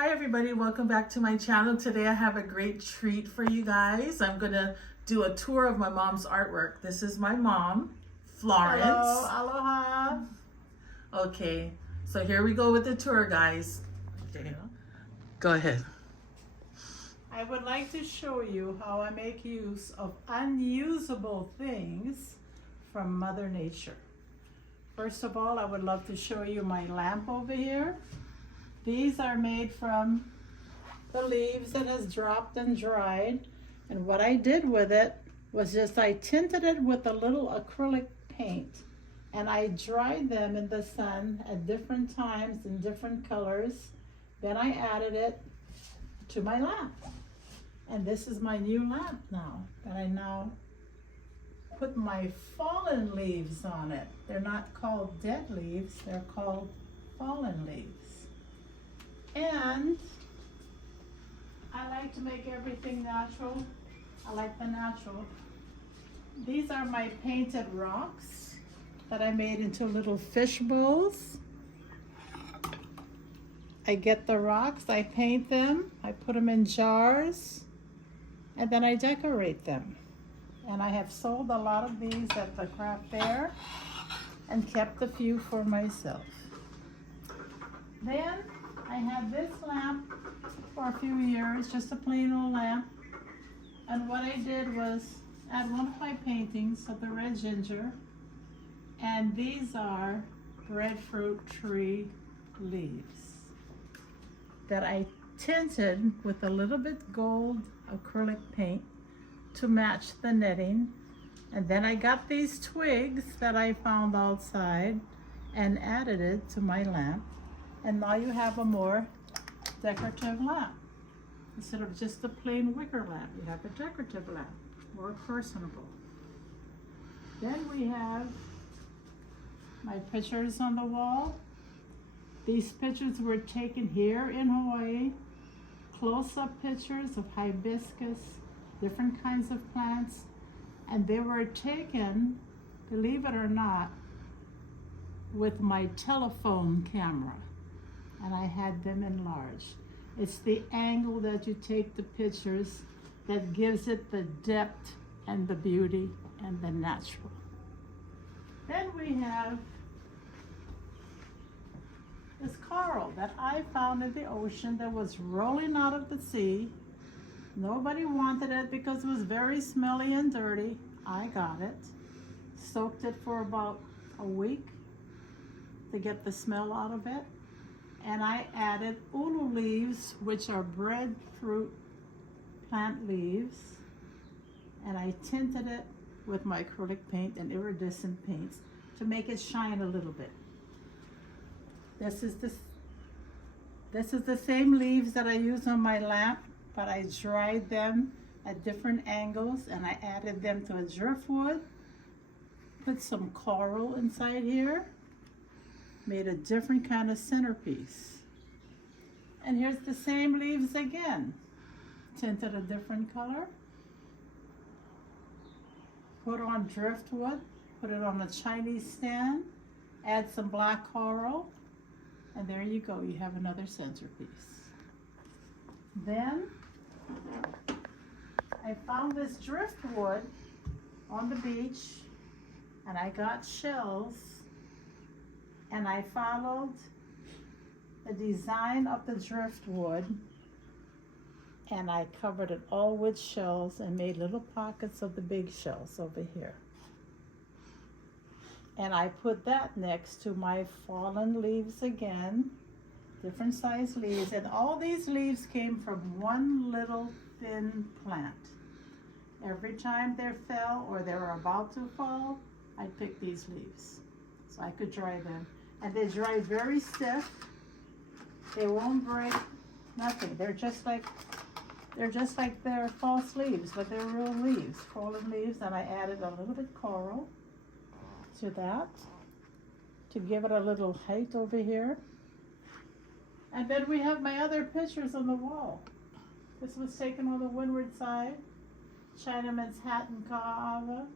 Hi everybody, welcome back to my channel. Today I have a great treat for you guys. I'm gonna do a tour of my mom's artwork. This is my mom, Florence. Hello, aloha. Okay, so here we go with the tour, guys. Okay, go ahead. I would like to show you how I make use of unusable things from Mother Nature. First of all, I would love to show you my lamp over here. These are made from the leaves that has dropped and dried. And what I did with it was just I tinted it with a little acrylic paint. And I dried them in the sun at different times in different colors. Then I added it to my lamp. And this is my new lamp now that I now put my fallen leaves on it. They're not called dead leaves, they're called fallen leaves. And I like to make everything natural. I like the natural. These are my painted rocks that I made into little fish bowls. I get the rocks, I paint them, I put them in jars, and then I decorate them. And I have sold a lot of these at the craft fair and kept a few for myself. Then I had this lamp for a few years, just a plain old lamp. And what I did was add one of my paintings of the red ginger. And these are breadfruit tree leaves that I tinted with a little bit gold acrylic paint to match the netting. And then I got these twigs that I found outside and added it to my lamp. And now you have a more decorative lamp. Instead of just a plain wicker lamp, you have a decorative lamp, more personable. Then we have my pictures on the wall. These pictures were taken here in Hawaii. Close-up pictures of hibiscus, different kinds of plants. And they were taken, believe it or not, with my telephone camera. And I had them enlarged. It's the angle that you take the pictures that gives it the depth and the beauty and the natural. Then we have this coral that I found in the ocean that was rolling out of the sea. Nobody wanted it because it was very smelly and dirty. I got it, soaked it for about a week to get the smell out of it. And I added ulu leaves, which are breadfruit plant leaves. And I tinted it with my acrylic paint and iridescent paints to make it shine a little bit. This is the same leaves that I use on my lamp, but I dried them at different angles and I added them to a driftwood, put some coral inside here, made a different kind of centerpiece. And here's the same leaves again, tinted a different color, put on driftwood, put it on a Chinese stand, add some black coral, and there you go, you have another centerpiece. Then I found this driftwood on the beach and I got shells and I followed the design of the driftwood and I covered it all with shells and made little pockets of the big shells over here. And I put that next to my fallen leaves again, different size leaves. And all these leaves came from one little thin plant. Every time they fell or they were about to fall, I'd pick these leaves so I could dry them. And they dry very stiff. They won't break, nothing. They're just like their false leaves, but they're real leaves, fallen leaves. And I added a little bit coral to that to give it a little height over here. And then we have my other pictures on the wall. This was taken on the windward side, Chinaman's hat and Ka'ava,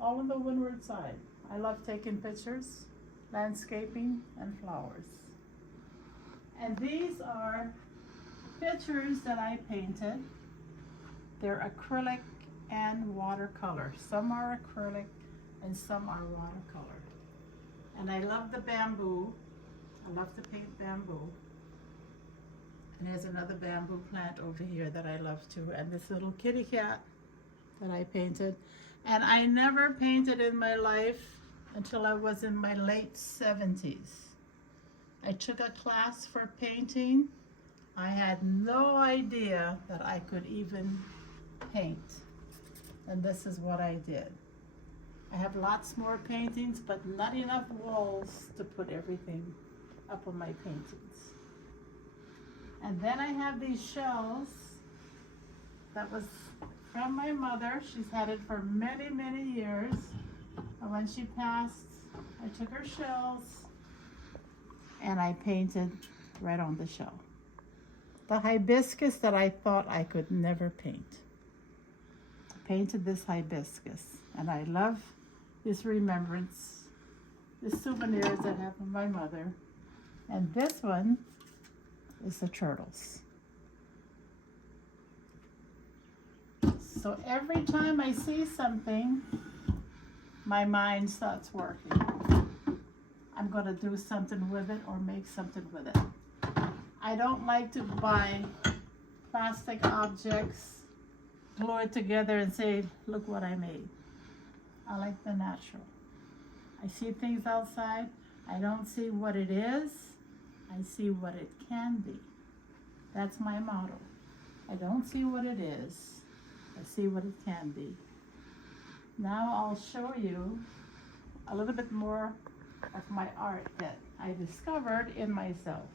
all on the windward side. I love taking pictures, landscaping and flowers. And these are pictures that I painted. They're acrylic and watercolor. Some are acrylic and some are watercolor. And I love the bamboo. I love to paint bamboo. And there's another bamboo plant over here that I love too. And this little kitty cat that I painted. And I never painted in my life until I was in my late 70s. I took a class for painting. I had no idea that I could even paint. And this is what I did. I have lots more paintings, but not enough walls to put everything up on my paintings. And then I have these shells that was from my mother. She's had it for many, many years. And when she passed, I took her shells and I painted right on the shell. The hibiscus that I thought I could never paint. I painted this hibiscus, and I love this remembrance, the souvenirs I have from my mother. And this one is the turtles. So every time I see something, my mind starts working. I'm going to do something with it or make something with it. I don't like to buy plastic objects, glue it together and say, look what I made. I like the natural. I see things outside. I don't see what it is. I see what it can be. That's my motto. I don't see what it is. I see what it can be. Now I'll show you a little bit more of my art that I discovered in myself.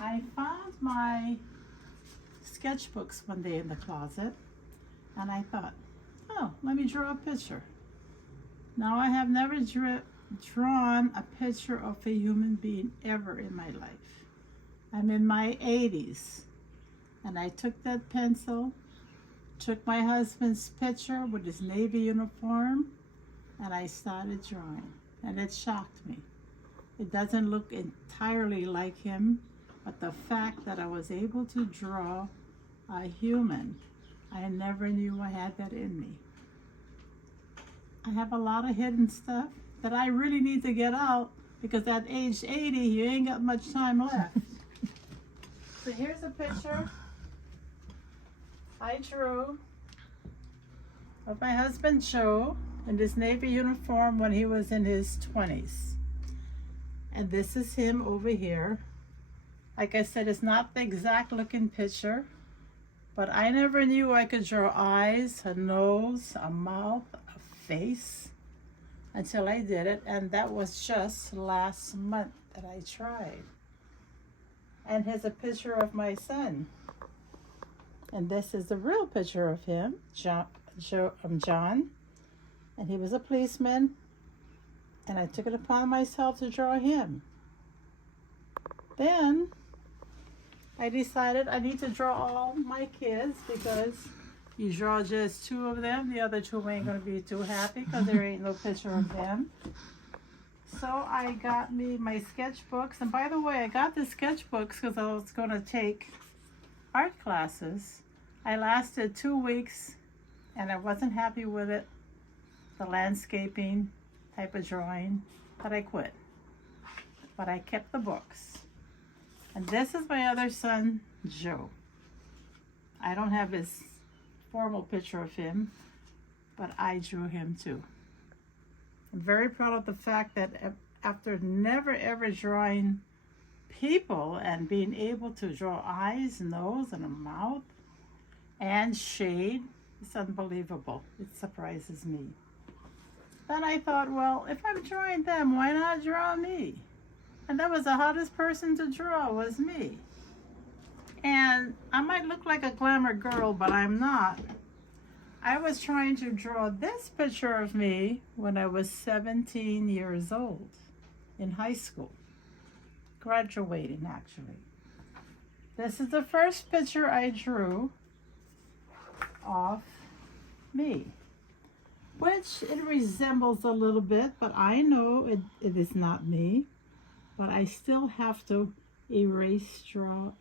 I found my sketchbooks one day in the closet, and I thought, oh, let me draw a picture. Now I have never drawn a picture of a human being ever in my life. I'm in my 80s, and I took that pencil, took my husband's picture with his Navy uniform, and I started drawing, and it shocked me. It doesn't look entirely like him, but the fact that I was able to draw a human, I never knew I had that in me. I have a lot of hidden stuff that I really need to get out, because at age 80, you ain't got much time left. So here's a picture I drew of my husband Joe in his Navy uniform when he was in his 20s. And this is him over here. Like I said, it's not the exact looking picture, but I never knew I could draw eyes, a nose, a mouth, a face until I did it, and that was just last month that I tried. And here's a picture of my son. And this is the real picture of him, John, and he was a policeman, and I took it upon myself to draw him. Then I decided I need to draw all my kids, because you draw just 2 of them, the other 2 ain't gonna be too happy because there ain't no picture of them. So I got me my sketchbooks, and by the way, I got the sketchbooks because I was gonna take art classes. I lasted 2 weeks and I wasn't happy with it, the landscaping type of drawing, but I quit. But I kept the books. And this is my other son, Joe. I don't have his formal picture of him, but I drew him too. I'm very proud of the fact that after never ever drawing people and being able to draw eyes, nose, and a mouth, and shade, it's unbelievable. It surprises me. Then I thought, well, if I'm drawing them, why not draw me? And that was the hardest person to draw, was me. And I might look like a glamour girl, but I'm not. I was trying to draw this picture of me when I was 17 years old, in high school, graduating actually. This is the first picture I drew of me, which it resembles a little bit, but I know it is not me. But I still have to erase straw,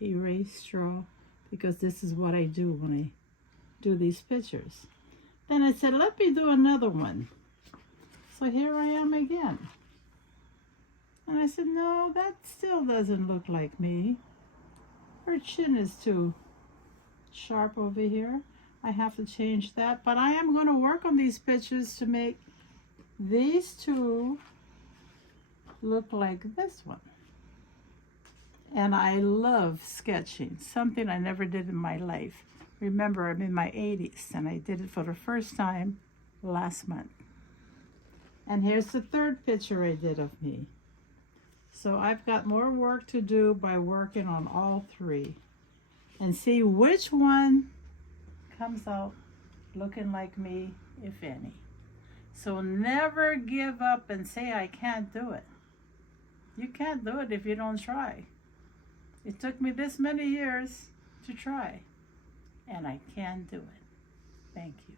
because this is what I do when I do these pictures. Then I said, let me do another one. So here I am again. And I said, no, that still doesn't look like me. Her chin is too sharp over here. I have to change that. But I am going to work on these pictures to make these two look like this one. And I love sketching, something I never did in my life. Remember, I'm in my 80s, and I did it for the first time last month. And here's the third picture I did of me. So I've got more work to do by working on all three and see which one comes out looking like me, if any. So never give up and say, I can't do it. You can't do it if you don't try. It took me this many years to try, and I can do it. Thank you.